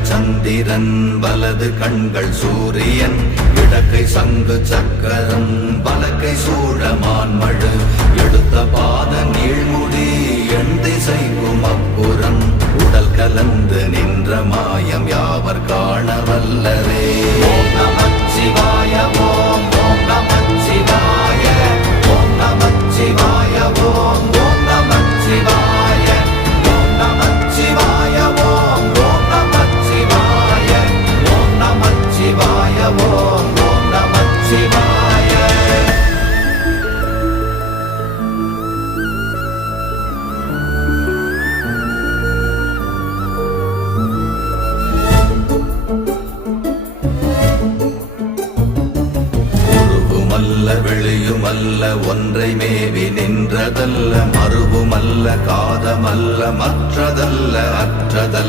இடங்கள் சந்திரன் வலது கண்கள் சூரியன் இடக்கை சங்கு சக்கரம் பலக்கை சூழமான்மழு எடுத்த பாத நீழ்முடி எண் திசைக்கும் அப்புறம் உடல் கலந்து நின்ற மாயம் யாவர் காண வல்லரே. ஓம் நமச்சிவாய ஓம் ஓம் நமச்சிவாய ஓம் நமச்சிவாய ஓம் ஓம் நமச்சிவாய ஓம் நமச்சிவாய ஓம் ஓம் நமச்சிவாய ஓம் நமச்சிவாய ஓம் ஓம் நமச்சிவாய. வெளியுமல்ல ஒன்றை மேவி நின்றதல்ல மறுவுமல்ல காதமல்ல மற்றதல்ல அற்றதல்ல